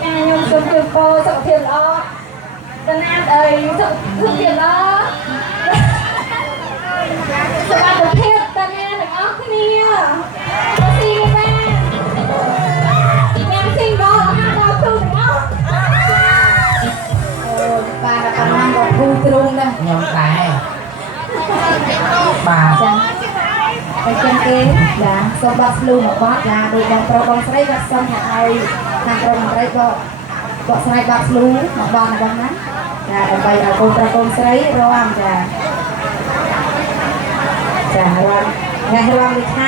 ការខ្ញុំសូមជូនពរសុខភាពល្អតាណាអើយសុខភាពល្អសុខភាពតាណាទាំងអស់គ្នាទៅស៊ីបានញ៉ាំស៊ីបងអាហារដល់ទូទាំងអស់អូបាទប៉ុណ្ណឹងក៏ភូទ្រូងដែរខ្ញុំដែរបាទចាតែចឹងគេចាសូមបាត់ស្លូមកបាត់ចាដូចបងប្រុសបងស្រីក៏សូមឲ្យខាងប្រុសបងស្រីក៏បកស្រាយបាត់ស្លូមកបងបងណាចាដើម្បីឲ្យកូនប្រុសកូនស្រីរាំចារាំថ្ងៃរាំវិខា